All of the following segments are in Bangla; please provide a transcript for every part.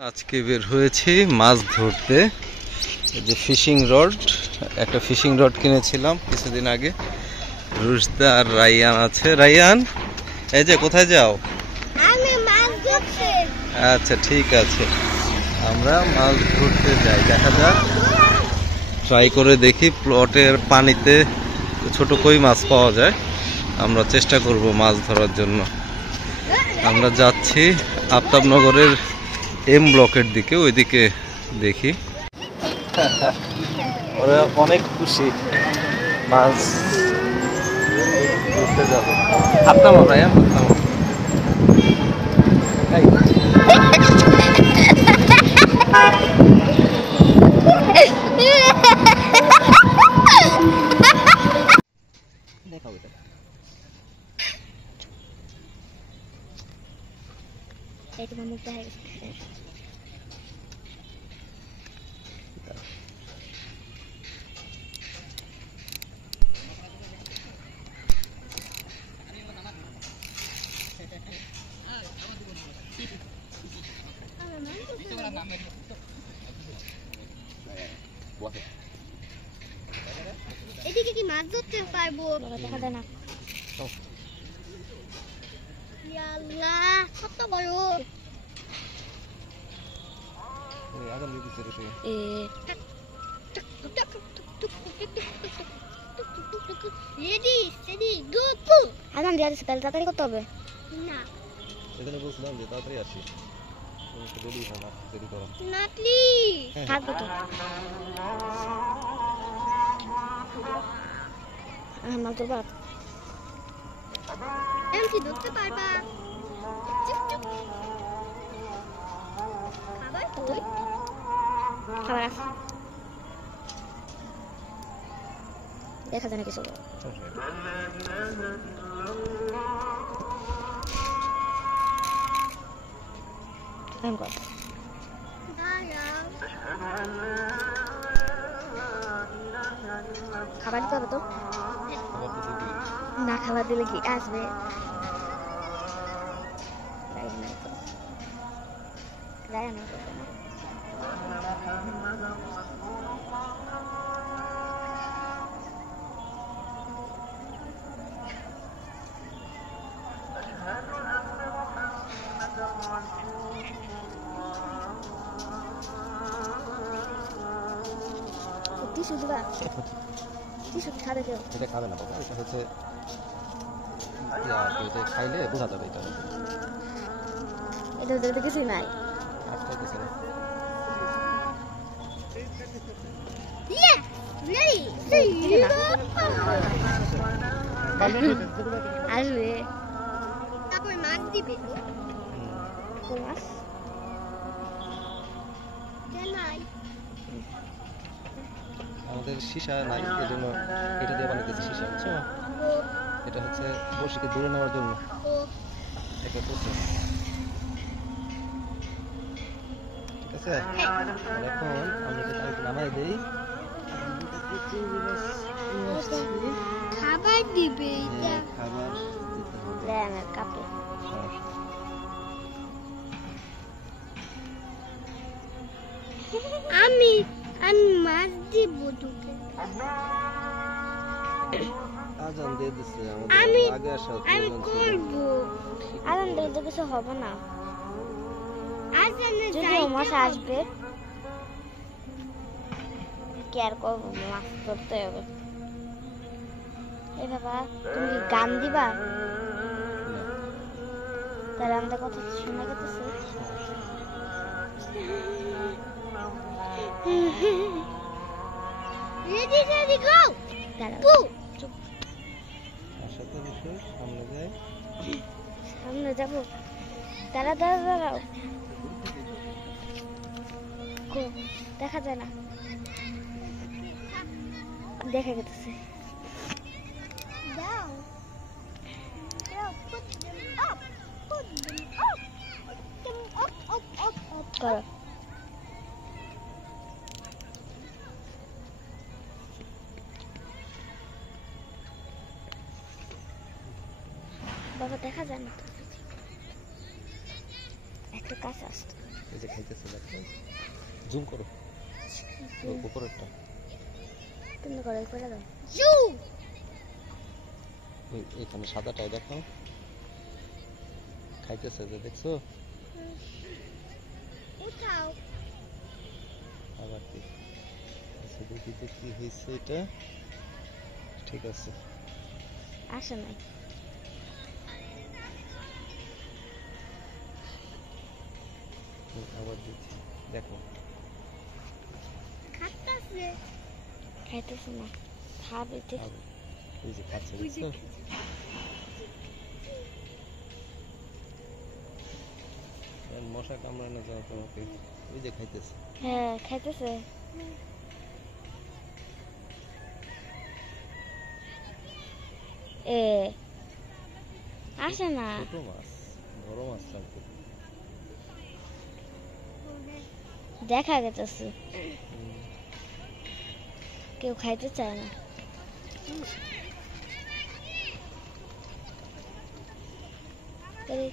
আজকে বের হয়েছি মাছ ধরতে। এই যে ফিশিং রড, একটা ফিশিং রড কিনেছিলাম কিছুদিন আগে। রুশদা আর রাইয়ান আছে। রাইয়ান, এই যে কোথায় যাও? আমি মাছ ধরতে। আচ্ছা ঠিক আছে, আমরা মাছ ধরতে যাই। দেখা যাক, ট্রাই করে দেখি প্লটের পানিতে ছোট কই মাছ পাওয়া যায়। আমরা চেষ্টা করব মাছ ধরার জন্য। আমরা যাচ্ছি আফতাবনগরের এম ব্লকের দিকে, ওইদিকে দেখি। ওরা অনেক খুশি মাছ ধরতে যাবে। আপনার রায়ান, আপনার তোমার মুখ দেখা গেছে। এদিকে কি মাছ ধরতে পারবো? দেখা যায় না। আল্লাহ, কত বড়! আগাম দিয়ে আসছে, তাহলে তাড়াতাড়ি করতে হবে। না, এখানে বলছিলাম যে তাড়াতাড়ি আসি। নাটলি থাকবে তো। মাছ ধরবা? এমনি ধরতে পারবা? খাবার কই? খাবার আছে, দেখা যায় না কিছু। খাবার দিতে হবে তো না, খাবার দিলে কি আসবে? এটা খাবে না বাবা, এটা হচ্ছে খাইলে বোঝা যাবে। এটা কিছুই নাই। আসবে তারপরে মাছ দিবে। মাছ আমাদের সীসা নাই, এই জন্য এটা দিয়ে বানিয়েছি সীসা। বুঝছো, এটা হচ্ছে বড়শিকে দূরে নেওয়ার জন্য একটা প্রসেস। ঠিক আছে, এখন আমরা যে তারিখ নামাই দেই, খাবার দিবে। খাবার দিতে হবে। আমি মাছ দিব তোকে। আজান দিয়ে দিচ্ছে, আমি আগে আসা করব। আজান দিলে তো কিছু হবে না। আজানে যাই মাছ আসবে, কি আর করবো, মাছ ধরতে হবে। এই বাবা, তুমি কি গান দিবা? তাহলে আমাদের কথা শোনা গেছে। Ready, ready, go! Go! সামনে যাবো। দাঁড়াও। দেখা যায় না, দেখা গেছে। বাবা দেখা যায় না, একটা কাছে আসতো। এই যে খাইতেছে দেখো, জুম করো উপরেরটা, তুমি করে করে দাও। এখানে সাদাটাই দেখো, খাইতেছে যে দেখছো। উঠাও। আবার কি আচ্ছা দেখি তো কি হয়েছে এটা। ঠিক আছে আসে নাই। আবার দিচ্ছি দেখো, খাইতেছে না, খাবে ঠিক। আবার এই যে খাচ্ছে দেখছো। মশা কামড়ায় না যেন তোমাকে, ওই যে খাইতেছে। হ্যাঁ খাইতেছে। এ আসে না। ছোট মাছ, বড় মাছ লাগবে। দেখা গেছে কেউ খাইতে চায় না। এই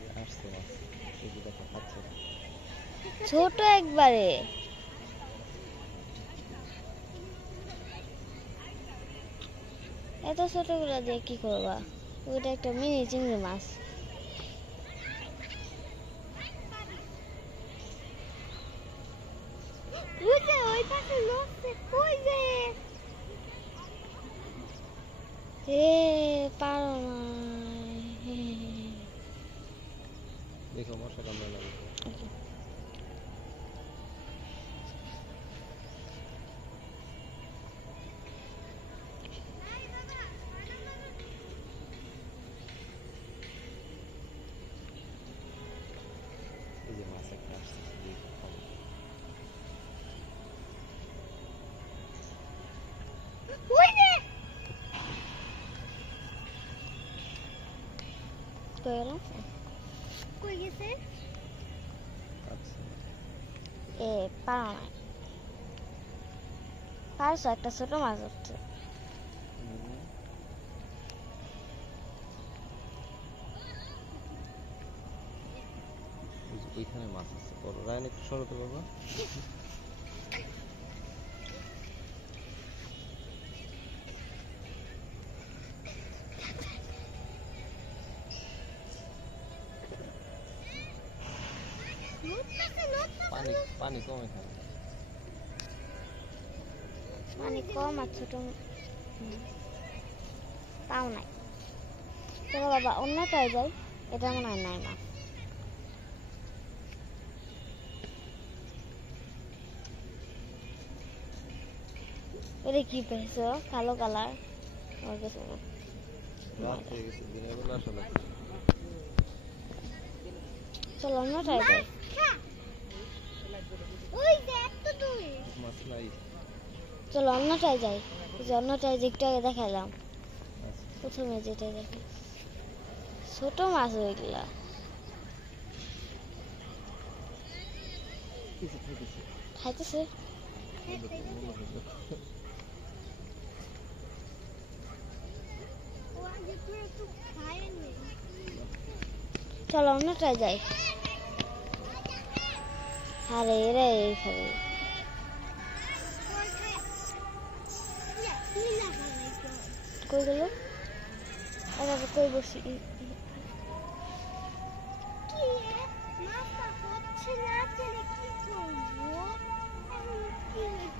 যে আসছে মাছ, এই যে দেখো খাচ্ছে। ছোট একবারে, এত ছোট গুলা দিয়ে কি করবা? ওটা একটা মিনি চিংড়ি মাছ। এ পারো না। দেখো মশা কামড়ায় না দেখো। এই যে মাছ একটা আসছে, দেখো খাবো। কই গেছে? আচ্ছা এ পারো না। পারছো, একটা ছোট মাছ উঠছে। ওইখানে মাছ আছে বড়। রায়ন একটু সরতে বাবা। পানি পানি কম এখানে। মানে কম আর ছোট তাও নাই। চলো বাবা অন্যটায় যাই, এটা মনে হয় নাই মাছ। ওরে কি পেয়েছো? কালো কালার। ওর কিছু না। রাত হয়ে গেছে, দিনের বেলা আসা লাগছে। চলো অন্যটায় যাই। মাছ নাই। চলো অন্যটায় যাই। এই যে অন্যটায় যে একটু আগে দেখালাম, আচ্ছা প্রথমে যেটা দেখি ছোট মাছ ওইগুলা। কিছু খাইতেছে। খাইতেছে। চলো অন্যটায় যাই। আরে এরা এইখানে কই গেল? এরা কই বসি?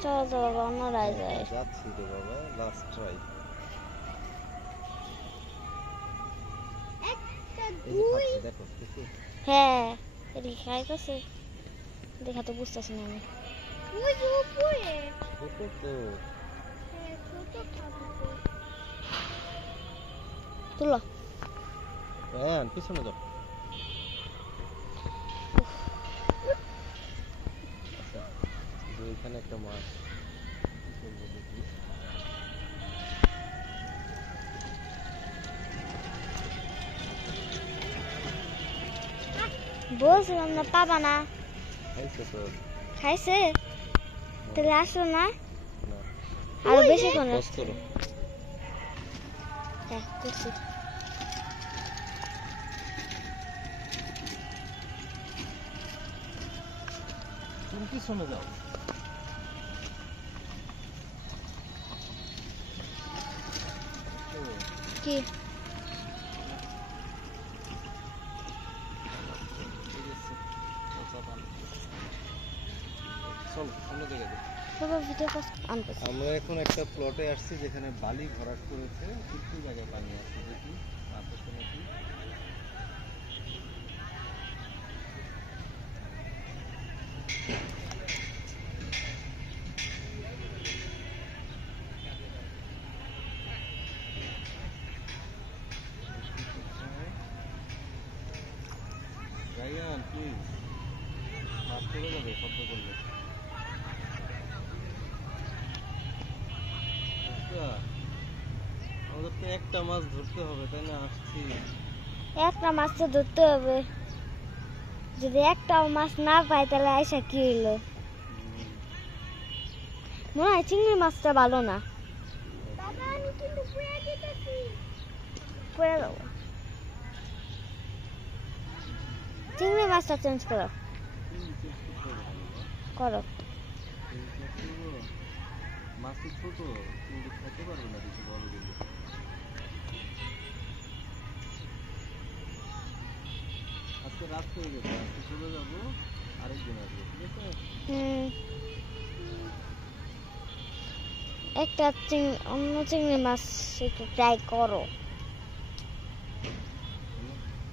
চলো তো বাবা অন্যরায় যাই। যাচ্ছি রে বাবা, লাস্ট ট্রাই। দেখো দেখো। হ্যাঁ এটা কি খাইতেছে? দেখা তো বুঝতেছি না আমি। ছোট তো। তুলো। হ্যাঁ পিছনে যাও। আচ্ছা যে এখানে একটা মাছ, কি করবো দেখি। বলছিলাম না পাবা না। খাইছে তো। খাইছে? তাহলে আসলো না? না আরো বেশি কোন পজ করো। হ্যাঁ করছি। তুমি পিছনে যাও। কি চলো অন্য জায়গায় যাই। বাবা ভিডিও কল আনতে আমরা এখন একটা প্লটে আসছি যেখানে বালি ভরাট করেছে, কিছু জায়গায় পানি আছে, দেখি আছে তো নাকি। রায়ান প্লিজ, মাছ চলে যাবে শব্দ করলে। আচ্ছা, আমাদের তো একটা মাছ ধরতে হবে তাই না? আসছি। একটা মাছ তো ধরতে হবে, যদি একটাও মাছ না পাই তাহলে আইসা কি হইলো? মনে হয় চিংড়ি মাছটা ভালো না। পড়ে যাবো। চিংড়ি মাছটা চেঞ্জ করো করো। মাছ তো ছোট, কিন্তু খেতে পারবে না কিছু বড় কিন্তু। আজকে রাত হয়ে গেছে, আজকে চলে যাবো, আরেকদিন আসবো, ঠিক আছে? একটা অন্য চিংড়ি মাছ একটু ট্রাই করো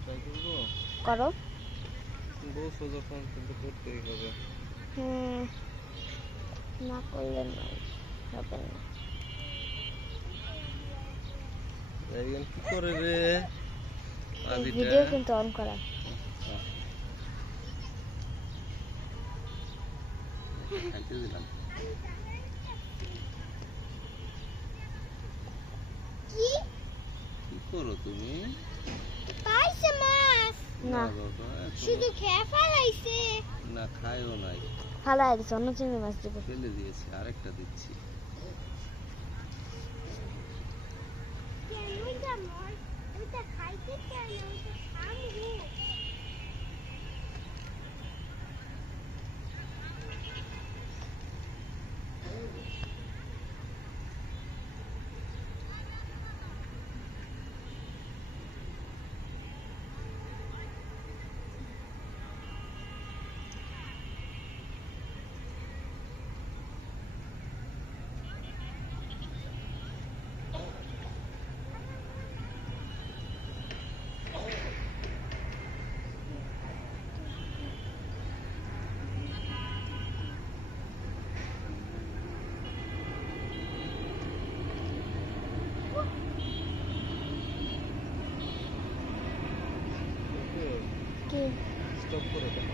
ট্রাই করবো। করো। বলছো যখন কিন্তু করতেই হবে। না করলে নয়, হবে না। রায়ান কি করে রে? ভিডিও কিন্তু অন করা। খাইতে দিলাম। কি করো তুমি? পাইছে মাছ না, বাবা, শুধু খেয়ে ফেলাইছে। না খায়ও নাই, ফালাই দিছে, অন্য চিংড়ি মাছ দিব। ফেলে দিয়েছি, আরেকটা দিচ্ছি। কি স্টপ করে দাও।